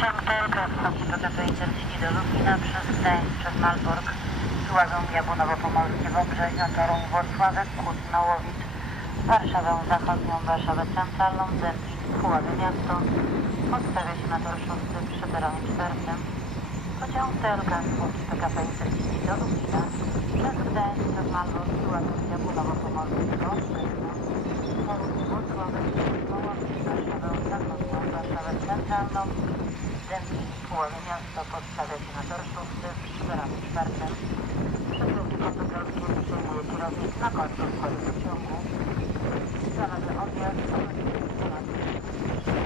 Ciągtelka wchodzi do Intercity do Lubina przez Gdańsk, przez Malbork, Sługą Jabłonowo-Pomorskie, Wobrzezia, Toruń, Włocławek, Kutno, Łowicz, Warszawę Zachodnią, Warszawę Centralną, Zemplin, Puławy Miasto. Odstawia się na tor szósty przy peronie czwartym. Pociąg TLK Łódź PKP Intercity do Lubina przez Gdańsk, przez Malbork, Sługą Jabłonowo-Pomorskiego, Brezno, Toruń, Włocławek, Kutno, Łowicz, Warszawę Zachodnią, Warszawę Centralną, Zemplin, Puławy Miasto. Podstawia się na tor szósty przy peronie czwartym. Przekroczy kontrolskie przyjmuje kierownik na końcu pociągu. Znalazł odjazd o godzinie 12.